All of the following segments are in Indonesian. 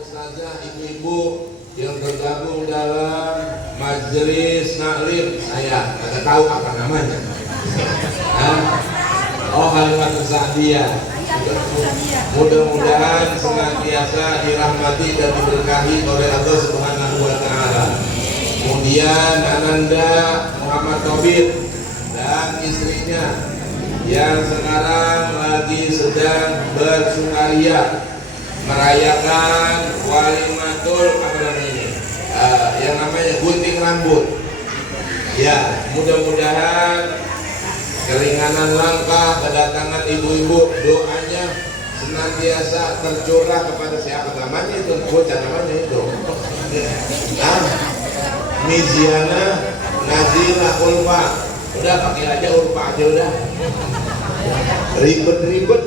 ustazah, ibu-ibu yang tergabung dalam majelis taklim, saya nggak tahu apa namanya. Oh, Halimatus Sa'diyah. Mudah-mudahan senantiasa dirahmati dan diberkahi oleh Allah Subhanahu wa Ta'ala. Kemudian Ananda Muhammad Tobit dan istrinya yang sekarang lagi sedang bersukaria merayakan walimatul apa namanya, yang namanya gunting rambut. Ya, mudah-mudahan keringanan langkah kedatangan ibu-ibu, doanya senantiasa tercurah kepada siapa namanya itu, bocah namanya itu, Miziana Nazila Ulfa. Udah pakai aja Ulfa aja udah. Ribet-ribet.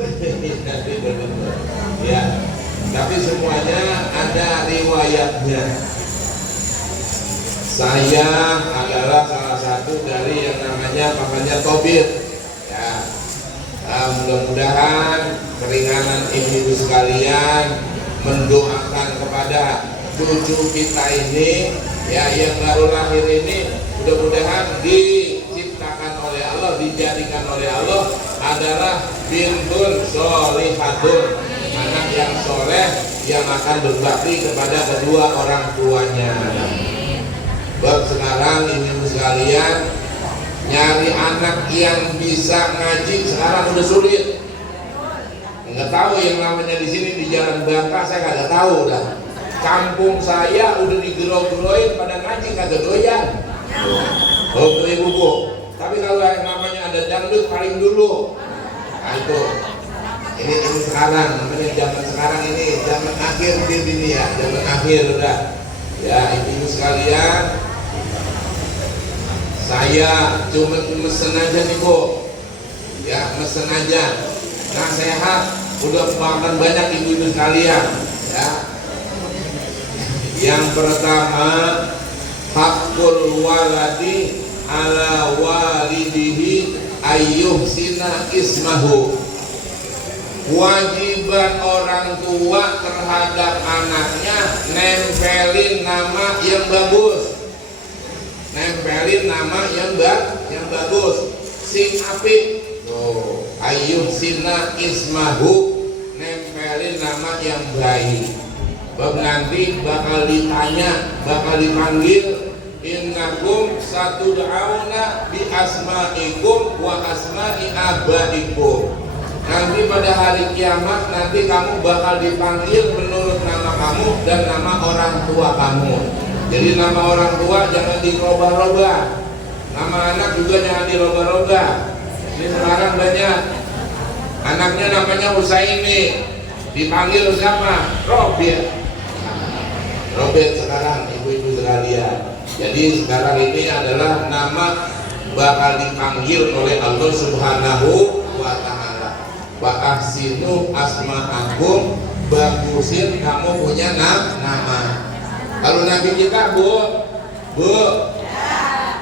Ya, tapi semuanya ada riwayatnya. Saya adalah salah satu dari yang namanya papanya Tobit. Ya, mudah-mudahan keringanan ibu-ibu sekalian mendoakan kepada cucu kita ini, ya, yang baru lahir ini, mudah-mudahan diciptakan oleh Allah, dijadikan oleh Allah adalah bintun sholihatun, anak yang soleh yang akan berbakti kepada kedua orang tuanya. Sebab sekarang ibu sekalian nyari anak yang bisa ngaji sekarang udah sulit. Nggak tahu yang namanya di sini di Jalan Bangka, saya nggak tahu dah. Kampung saya udah digero-geroin pada ngaji kagak doyan. Oh, ibu-ibu. Tapi kalau yang namanya ada dangdut paling dulu. Nah itu. Ini sekarang namanya zaman sekarang ini zaman akhir di dunia, zaman akhir udah. Ya, ibu sekalian, saya cuma mesen aja nih Bu. Ya, mesen aja. Nasihat udah makan banyak ibu-ibu sekalian. Ya. Yang pertama, hakul waladi ala walidihi ayyuhsina ismahu. Kewajiban orang tua terhadap anaknya nempelin nama yang bagus. Nempelin nama yang bagus. Sing apik. Oh, ayyuhsina ismahu, nempelin nama yang baik. Bab nanti bakal ditanya, bakal dipanggil, innakum satud'auna bi asma'ikum wa asma'i abaikum. Nanti pada hari kiamat nanti kamu bakal dipanggil menurut nama kamu dan nama orang tua kamu. Jadi nama orang tua jangan dirubah-rubah, nama anak juga jangan dirubah-rubah. Ini sekarang banyak anaknya namanya Husaini, dipanggil siapa? Robert sekarang ibu-ibu sekalian. Jadi sekarang ini adalah nama bakal dipanggil oleh Allah Subhanahu wa Ta'ala. Wa ahsinu asma'akum, bagusin kamu punya nama. Kalau Nabi kita Bu,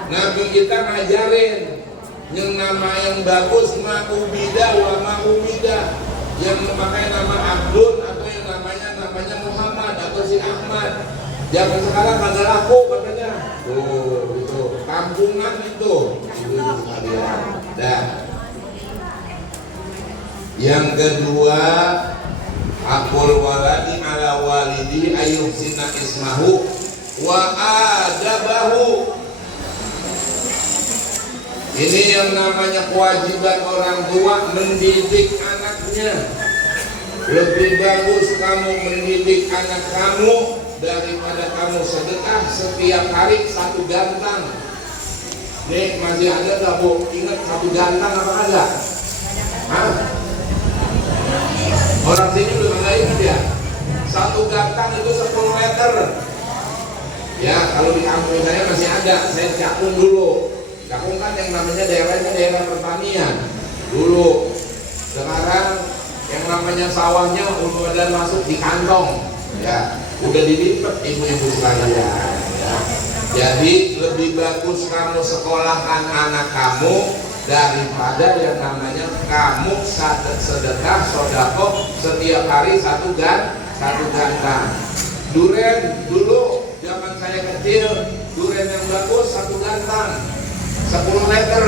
Nabi kita ngajarin yang nama yang bagus ma'ubidah wa ma'ubidah, yang memakai nama Abdul atau yang namanya Muhammad atau si Ahmad. Zaman sekarang kagak laku katanya. Tuh, itu kampungan itu. Dan yang kedua, akul waladi ala walidi ayyuhsina ismahu wa adabahu. Ini yang namanya kewajiban orang tua mendidik anaknya. Lebih bagus kamu mendidik anak kamu daripada kamu sedekah setiap hari satu gantang. Nih masih ada gak Bu? Ingat satu gantang apa ada? Hah? Orang sini belum ada ingat ya? Satu gantang itu 10 meter. Ya, kalau di kampung saya masih ada. Saya Cakung dulu. Cakung kan yang namanya daerahnya daerah pertanian dulu. Sekarang yang namanya sawahnya udah masuk di kantong. Ya, udah dilipet ibu-ibu sekalian. Ya. Jadi lebih bagus kamu sekolahkan anak kamu daripada yang namanya kamu sedekah sodako setiap hari satu satu gantang. Duren dulu zaman saya kecil, duren yang bagus satu gantang 10 liter.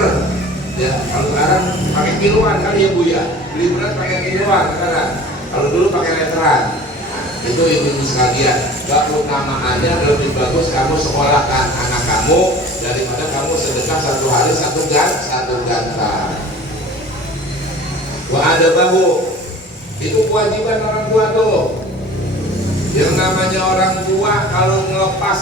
Ya, kalau sekarang pakai kiloan kali ya Bu ya. Beli beras pakai kiloan sekarang. Kalau dulu pakai literan. Itu ibu-ibu sekalian, keutamaannya lebih bagus kamu sekolahkan anak kamu daripada kamu sedekah satu hari satu gantang. Wah, ada bahu. Itu kewajiban orang tua tuh. Yang namanya orang tua kalau ngelepas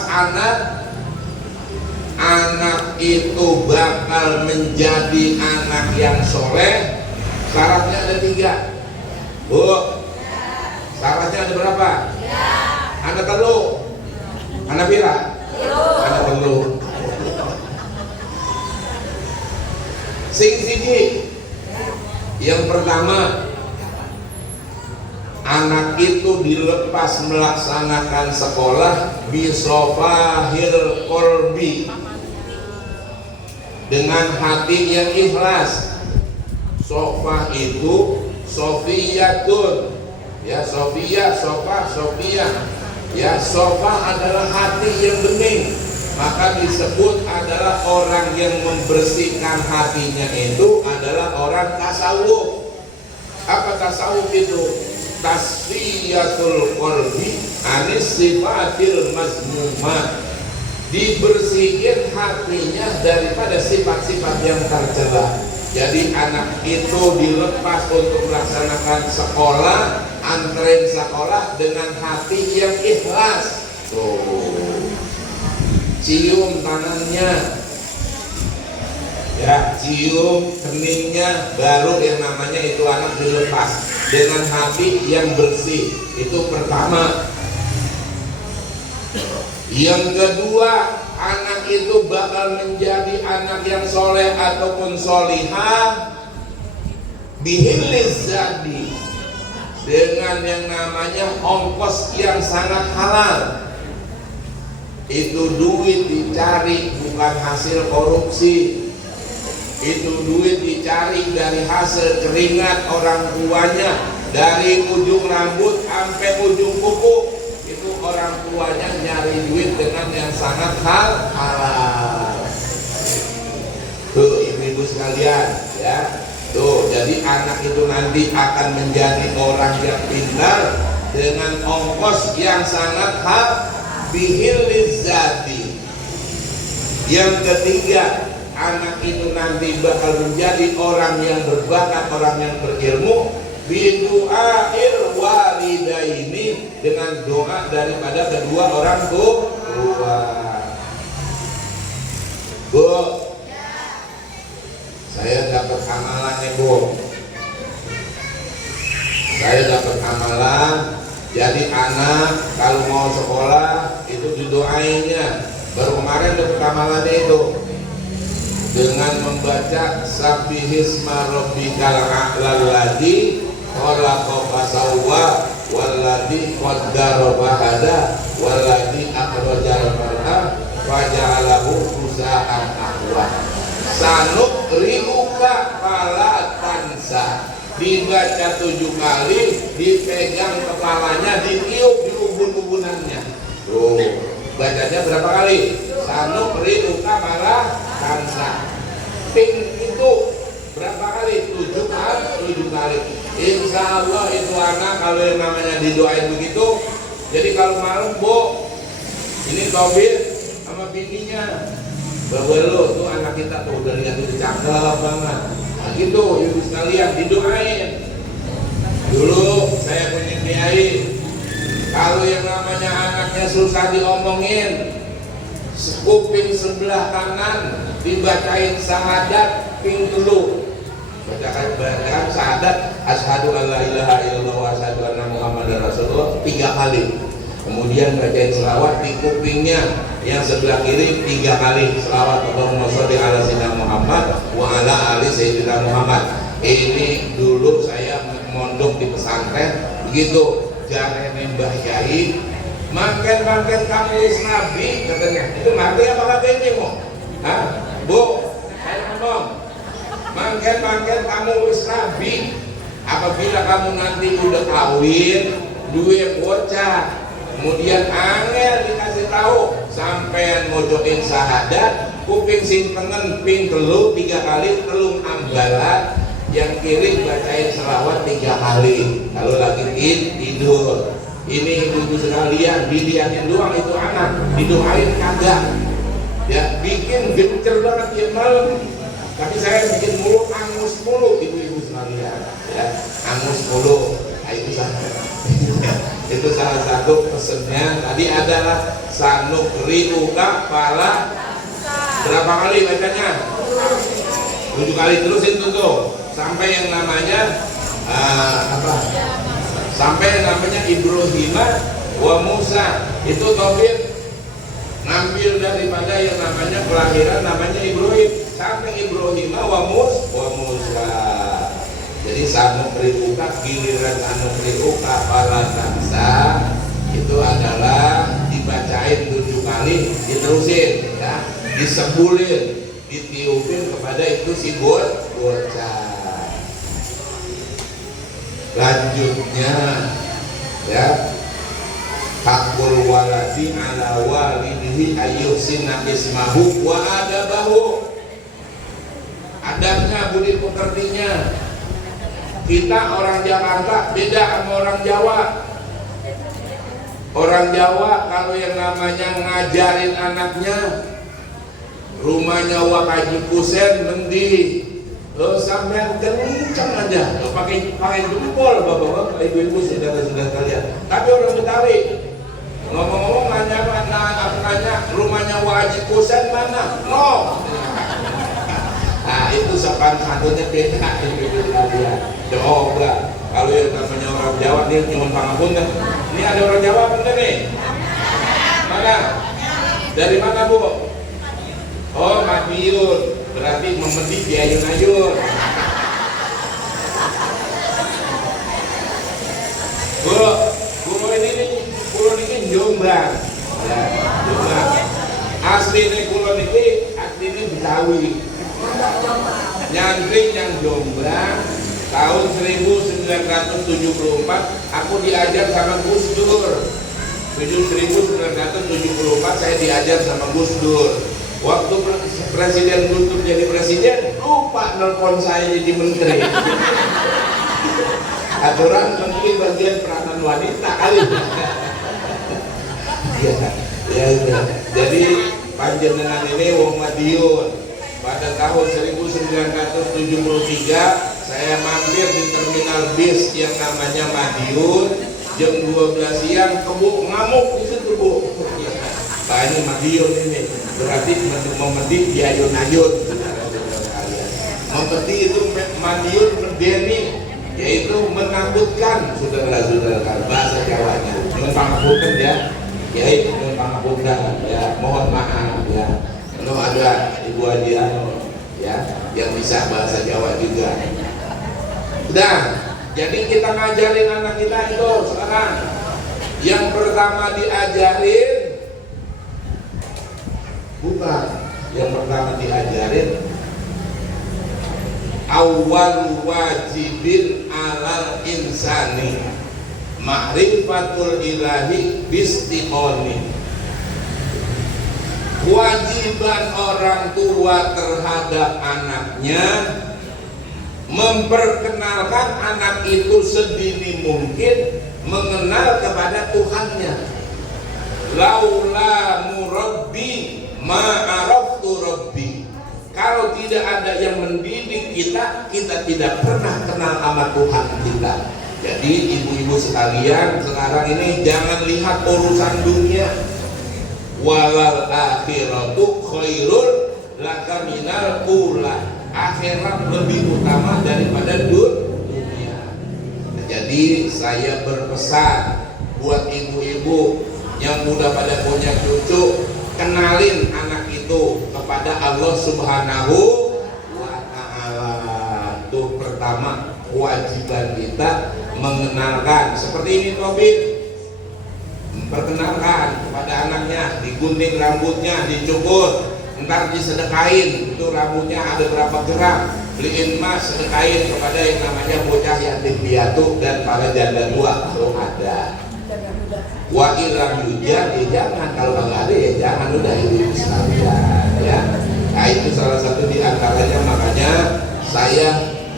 anak itu bakal menjadi anak yang soleh. Syaratnya ada 3. Bu, syaratnya ada berapa? Anak telu, anak pira? Anak telu. Sing siji. Yang pertama, anak itu dilepas melaksanakan sekolah bisofahil kolbi, dengan hati yang ikhlas. Sofah itu sofiyatun, ya sofia, sofa, sofia. Ya, sofa adalah hati yang bening, maka disebut adalah orang yang membersihkan hatinya itu adalah orang tasawuf. Apa tasawuf itu? Tasfiyatul qalbi anis sifatil mazmumah, dibersihin hatinya daripada sifat-sifat yang tercela. Jadi anak itu dilepas untuk melaksanakan sekolah, anterin sekolah dengan hati yang ikhlas. Tuh, cium tangannya, ya cium keningnya, baru yang namanya itu anak dilepas dengan hati yang bersih. Itu pertama. Yang kedua, anak itu bakal menjadi anak yang soleh ataupun solihah bihilizadi, dengan yang namanya ongkos yang sangat halal. Itu duit dicari bukan hasil korupsi, itu duit dicari dari hasil keringat orang tuanya, dari ujung rambut sampai ujung kuku. Itu orang tuanya nyari duit dengan yang sangat halal. Tuh ibu-ibu sekalian, ya. Tuh, jadi anak itu nanti akan menjadi orang yang pintar dengan ongkos yang sangat halal bihilizati. Yang ketiga, anak itu nanti bakal menjadi orang yang berbakat, orang yang berilmu bidu'ail walidaini, dengan doa daripada kedua orang tua. Bu, saya dapat amalannya Bu. Saya dapat amalan. Jadi anak kalau mau sekolah itu didoainnya. Baru kemarin dapat amalannya itu dengan membaca Sabbihisma rabbikal a'lal ladzi khalaqa fasawwa walladzi qaddara fahada walladzi akhrajal mar'a faja'alahu ghusaan ahwa. Sanuqri'uka fala tansa. Dibaca 7 kali, dipegang kepalanya, ditiup di ubun-ubunannya. Tuh, bacanya berapa kali? Sanuqri'uka fala tansa. Ping itu berapa kali? 7 kali. Insya Allah itu anak kalau yang namanya didoain begitu. Jadi kalau malam Bu, ini Tobit sama bininya, bahwa lo tuh anak kita tuh udah lihat itu cakep banget. Nah gitu ibu sekalian, didoain. Dulu saya punya kiai, kalau yang namanya anaknya susah diomongin, kuping sebelah kanan dibacain syahadat, ping dulu bacakan syahadat asyhadu an la ilaha illallah wa asyhadu anna muhammadar rasulullah 3 kali. Kemudian bacain selawat di kupingnya yang sebelah kiri 3 kali selawat Allahumma sholli ala sayyidina Muhammad wa ala ali sayyidina Muhammad. Ini dulu saya mondok di pesantren begitu, jarene Mbah Yai makin kamu Nabi katanya. Itu mati apa kata ini mau? Hah? Bu, saya ngomong makin kamu Nabi. Apabila kamu nanti udah kawin, duwe bocah, kemudian angel dikasih tahu sampean mojoin syahadat, kuping sing tengen ping telu 3 kali telung ambalan, yang kiri bacain selawat 3 kali kalau lagi tidur. Ini ibu-ibu sekalian, dilihatin doang itu anak, didoain kagak ya, bikin gencer banget tiap malam. Tapi saya bikin mulu, angus mulu ibu-ibu sekalian ya, angus mulu. Nah, itu itu salah satu pesennya. Tadi adalah sanukri uka pala berapa kali bacanya? 7 kali, terusin tuh sampai yang namanya sampai yang namanya Ibrahim wa Musa. Itu Tobit ngambil daripada yang namanya kelahiran namanya Ibrahim sampai Ibrahim wa Musa. Jadi sanukri uka, giliran sanukri uka pala taksa itu adalah dibacain 7 kali, diterusin ya, disebulin, ditiupin kepada itu si bocah. Lanjutnya ya, hakul waladi ala walidihi ayyuhsina ismahu wa adabahu. Adabnya, budi pekertinya. Kita orang Jakarta beda sama orang Jawa. Orang Jawa kalau yang namanya ngajarin anaknya, rumahnya wakaji kusen mendi sampai kencang aja, pakai jempol bapak-bapak, ibu-ibu sudah kalian. Tapi orang Betawi ngomong-ngomong nanya rumahnya wajib kusen mana? No. Nah itu sopan santunnya beda ibu-ibu kalian. Coba kalau yang namanya orang Jawa nih nyuwun pangapunten. Ini ada orang Jawa bener nih? Mana? Dari mana Bu? Oh Madiun. Berarti memedi di ayun-ayun. Kulo ini Jombang. Ya, Jombang. Asline kulo niki asline Betawi. Nyantri yang Jombang tahun 1974 aku diajar sama Gus Dur. 1974 saya diajar sama Gus Dur. Waktu Presiden Gus Dur jadi presiden, lupa nelpon saya jadi menteri. Aturan menteri bagian peranan wanita kali. Ya. Jadi panjenengan ini wong Madiun. Pada tahun 1973 saya mampir di terminal bis yang namanya Madiun. Jam 12 siang kebuk ngamuk di situ Bu. Nah ini Madiun ini. Berarti memedi di ayun-ayun, saudara-saudara kalian. Memedi itu Madiun medeni, yaitu menakutkan, saudara-saudara kalian. Bahasa Jawanya, nyuwun pangapunten ya, yaitu nyuwun pangapunten ya. Mohon maaf ya. Kalau ada Ibu Adiano ya, yang bisa bahasa Jawa juga. Udah, jadi kita ngajarin anak kita itu sekarang. Yang pertama diajarin. Bukan, yang pertama diajarin awal wajibin alal insani ma'rifatul ilahi bistiqoni. Kewajiban orang tua terhadap anaknya memperkenalkan anak itu sedini mungkin mengenal kepada Tuhannya. Laula murabbi ma'araftu rabbi. Kalau tidak ada yang mendidik kita, kita tidak pernah kenal sama Tuhan kita. Jadi ibu-ibu sekalian, sekarang ini jangan lihat urusan dunia. Walal akhiratu khairul laka minal ula. Akhirat lebih utama daripada dunia. Jadi saya berpesan buat ibu-ibu yang udah pada punya cucu, kenalin anak itu kepada Allah Subhanahu wa Ta'ala. Itu pertama kewajiban kita mengenalkan. Seperti ini Tobit, memperkenalkan kepada anaknya, digunting rambutnya, dicukur, ntar disedekain, itu rambutnya ada berapa gram, beliin emas, sedekahin kepada yang namanya bocah yatim piatu dan para janda tua kalau ada. Wa ilam yujar, ya jangan, kalau nggak ada ya jangan, udah ibu sekalian ya. Nah itu salah satu di antaranya, makanya saya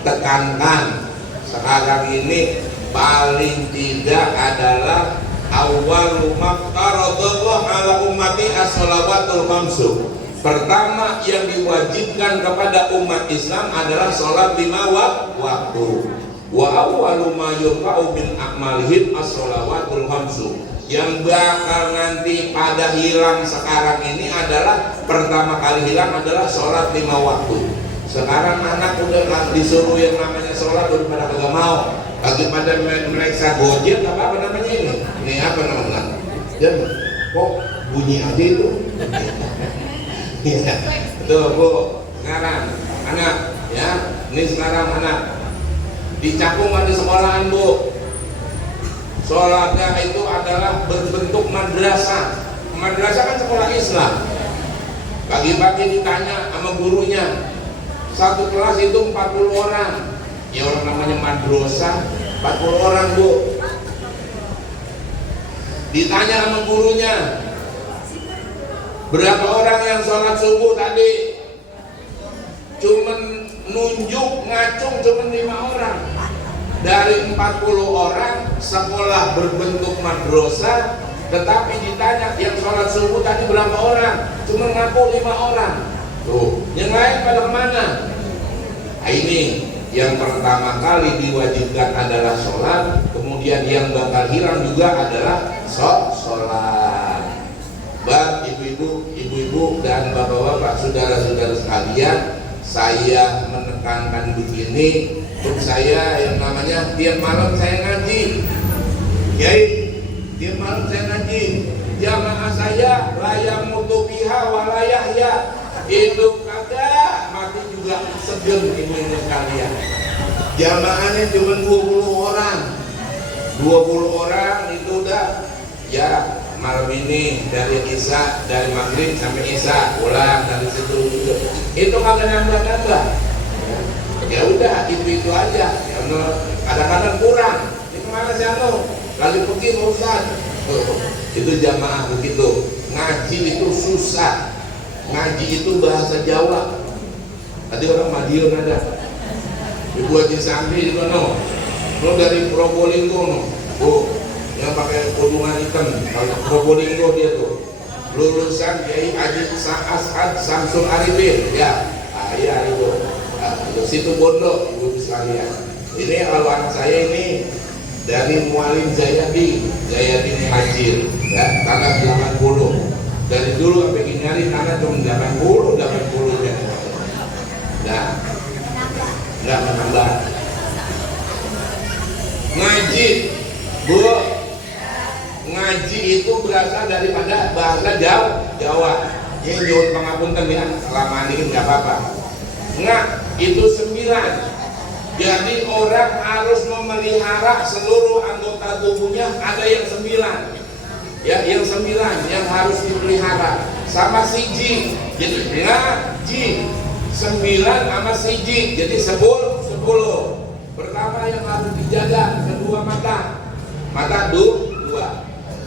tekankan sekarang ini paling tidak adalah awwalu maftaradallah ala ummati as-shalawatul khamsu. Pertama yang diwajibkan kepada umat Islam adalah sholat 5 waktu. Wa awwalu ma yurfa'u min a'malihim as-shalawatul khamsu. Yang bakal nanti pada hilang sekarang ini adalah, pertama kali hilang adalah sholat 5 waktu. Sekarang anak udah disuruh yang namanya sholat udah pada kagak mau, lagi pada mereka gojek apa namanya ini apa namanya, dan kok bunyi aja itu. Ya, tuh bu, sekarang anak ya, ini sekarang anak di Cakung ada sekolahan bu. Sholatnya itu adalah berbentuk madrasah. Madrasah kan sekolah Islam. Pagi-pagi ditanya sama gurunya, satu kelas itu 40 orang. Ya orang namanya madrasah, 40 orang bu. Ditanya sama gurunya, berapa orang yang sholat subuh tadi? Cuman nunjuk ngacung cuman 5 orang. Dari 40 orang sekolah berbentuk madrasah, tetapi ditanya yang sholat subuh tadi berapa orang? Cuma ngaku 5 orang. Tuh, yang lain pada kemana? Nah, ini yang pertama kali diwajibkan adalah sholat, kemudian yang bakal hilang juga adalah sholat. Buat ibu-ibu dan bapak-bapak, saudara-saudara sekalian, saya menekankan begini, untuk saya yang namanya tiap malam saya ngaji, Kiai, tiap malam saya ngaji, jamaah saya layam mutubiha walayahya, hidup kagak mati juga segem ibu-ibu sekalian. Jamaahnya cuma 20 orang, 20 orang itu udah ya. Malam ini dari Isya, dari Maghrib sampai Isya, pulang dari situ gitu. Itu kagak nambah-nambah. Ya udah itu aja. Ya, kadang-kadang kurang. Itu mana sih anu? Lagi pergi Ustaz. Itu jamaah begitu. Ngaji itu susah. Ngaji itu bahasa Jawa. Tadi orang Madiun ada. Ibu Haji Sambi itu no. Lo dari Probolinggo no. Yang pakai kerudungan hitam, kalau Probolinggo dia tuh lulusan Kiai Haji As'ad Samsul Arifin ya, iya itu, situ Bondo ibu sekalian. Ini kalau anak saya ini dari Mualim Jayadi Hajir ya, tanggal 80 dari dulu sampai gini hari tanah cuma 80 ya. Nah nggak menambah ngaji bu. Ngaji itu berasal daripada bahasa Jawa. Ini nyuwun pangapunten ya, kelamaan ini nggak apa-apa. Itu 9. Jadi orang harus memelihara seluruh anggota tubuhnya, ada yang 9. Ya, yang 9 yang harus dipelihara sama siji. Jadi ngaji 9 sama siji, jadi 10. Pertama yang harus dijaga kedua mata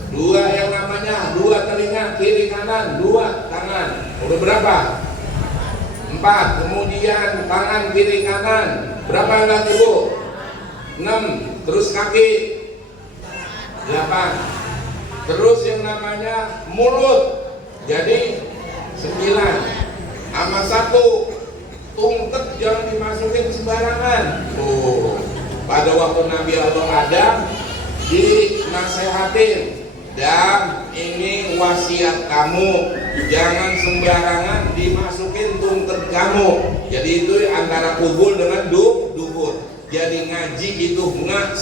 dua yang namanya 2 telinga kiri kanan, 2 tangan. Udah berapa? 4. Kemudian tangan kiri kanan. Berapa lagi bu? 6. Terus kaki 8. Terus yang namanya mulut jadi 9. Sama 1 tungket jangan dimasukin sembarangan. Pada waktu Nabi Allah Adam dinasehatin, dan ini wasiat kamu, jangan sembarangan dimasukin tungket kamu. Jadi itu antara kubur dengan dubur. Jadi ngaji itu 9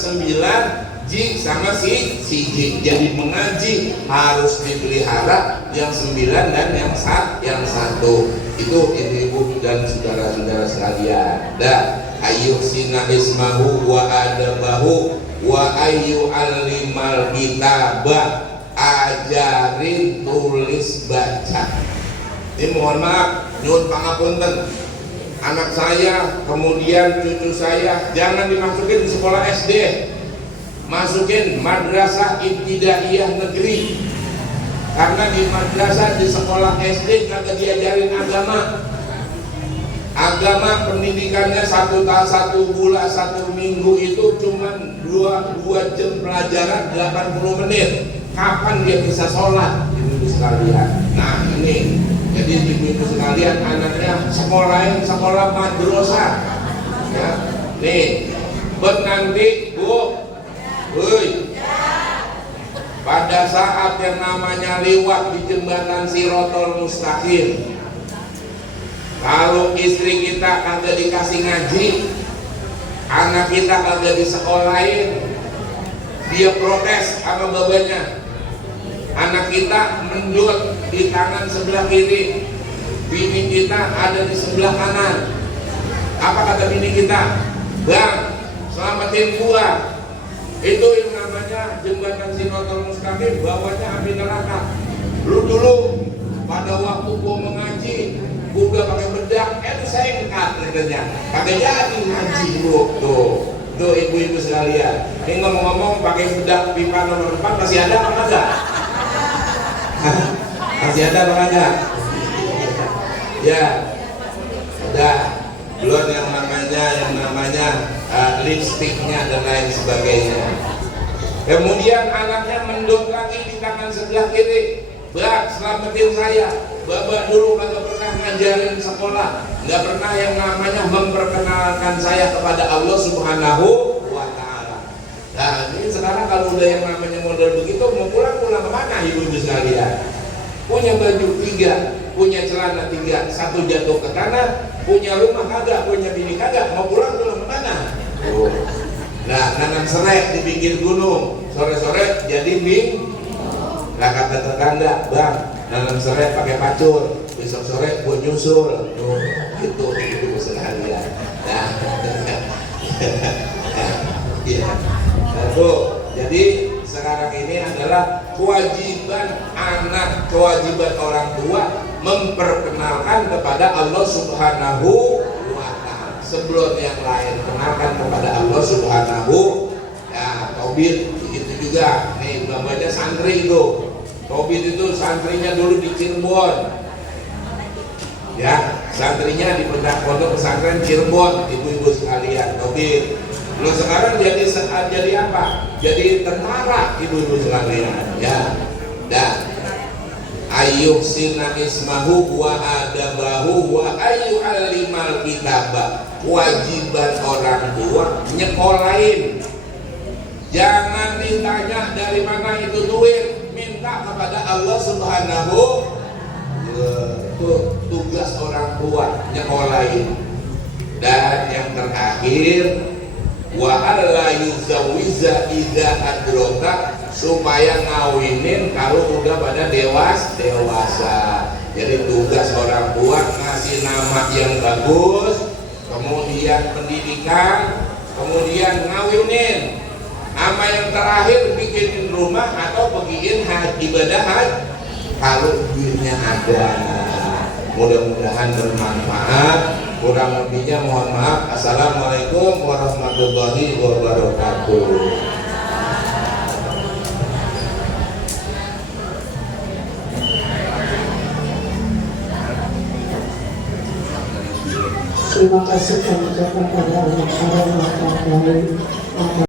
ji sama siji. Jadi mengaji harus dipelihara yang 9 dan yang 1. Itu ibu-ibu dan saudara-saudara sekalian. Ayu sina ismahu wa adabahu wa ayu alimal kitabah, ajarin tulis baca. Ini mohon maaf nyuwun pangapunten, anak saya, kemudian cucu saya jangan dimasukin di sekolah SD, masukin madrasah ibtidaiyah negeri. Karena di madrasah, di sekolah SD kagak diajarin agama. Agama pendidikannya satu bulan, 1 minggu itu cuma 2 jam pelajaran 80 menit. Kapan dia bisa sholat, ibu-ibu sekalian? Nah ini, jadi ibu-ibu sekalian anaknya sekolah madrasah. Ya, nih, nanti bu, pada saat yang namanya lewat di jembatan Shirathul Mustaqim, kalau istri kita kagak dikasih ngaji, anak kita kagak disekolahin, dia protes sama babanya. Anak kita mendut di tangan sebelah kiri, bini kita ada di sebelah kanan. Apa kata bini kita? Bang, selamatin gua. Itu yang namanya jembatan Shirathul Mustaqim, bawahnya api neraka. Lu dulu pada waktu gua mengaji, gua udah pakai bedak, saya ngangkat katanya. Kagak jadi ngaji bro. Tuh ibu-ibu sekalian. Ini ngomong-ngomong pakai bedak pipa nomor 4 masih ada apa enggak? Masih ada apa enggak? Ya. Udah. Belum yang namanya lipstiknya dan lain sebagainya. Kemudian anaknya mendut lagi di tangan sebelah kiri. Bak, selamatin saya. Bapak dulu kagak pernah ngajarin sekolah, nggak pernah yang namanya memperkenalkan saya kepada Allah Subhanahu wa Ta'ala. Nah, ini sekarang kalau udah yang namanya model begitu, mau pulang kemana ibu-ibu sekalian? Punya baju 3, punya celana 3, 1 jatuh ke tanah, punya rumah kagak, punya bini kagak, mau pulang kemana? Nah, nanam serai di pinggir gunung, sore-sore jadi lah kata tetangga, bang, nanam serai pakai pacul, besok sore gua nyusul. Gitu sekalian. Nah, ya. Jadi sekarang ini adalah kewajiban anak, kewajiban orang tua memperkenalkan kepada Allah Subhanahu wa Ta'ala. Sebelum yang lain, kenalkan kepada Allah Subhanahu. Ya, Tobit itu juga. Nih, bapaknya santri itu. Tobit itu santrinya dulu di Cirebon. Ya, santrinya di pondok pesantren Cirebon, ibu-ibu sekalian. Tobit. Lo sekarang jadi apa? Jadi tentara, ibu-ibu sekalian. Ya. Dan ayyuh sina ismahu wa adabahu wa ayyuh alimal kitabah. Kewajiban orang tua nyekolahin. Jangan ditanya dari mana itu duit, minta kepada Allah Subhanahu. Itu tugas orang tua, nyekolahin. Dan yang terakhir, wa alla yuzawiza idza adroka, supaya ngawinin kalau udah pada dewasa. Jadi tugas orang tua ngasih nama yang bagus, kemudian pendidikan, kemudian ngawinin. Sama yang terakhir bikinin rumah atau pergiin ibadah haji kalau duitnya ada. Mudah-mudahan bermanfaat. Kurang lebihnya mohon maaf. Assalamualaikum warahmatullahi wabarakatuh. Terima kasih kami ucapkan pada anak-anak yang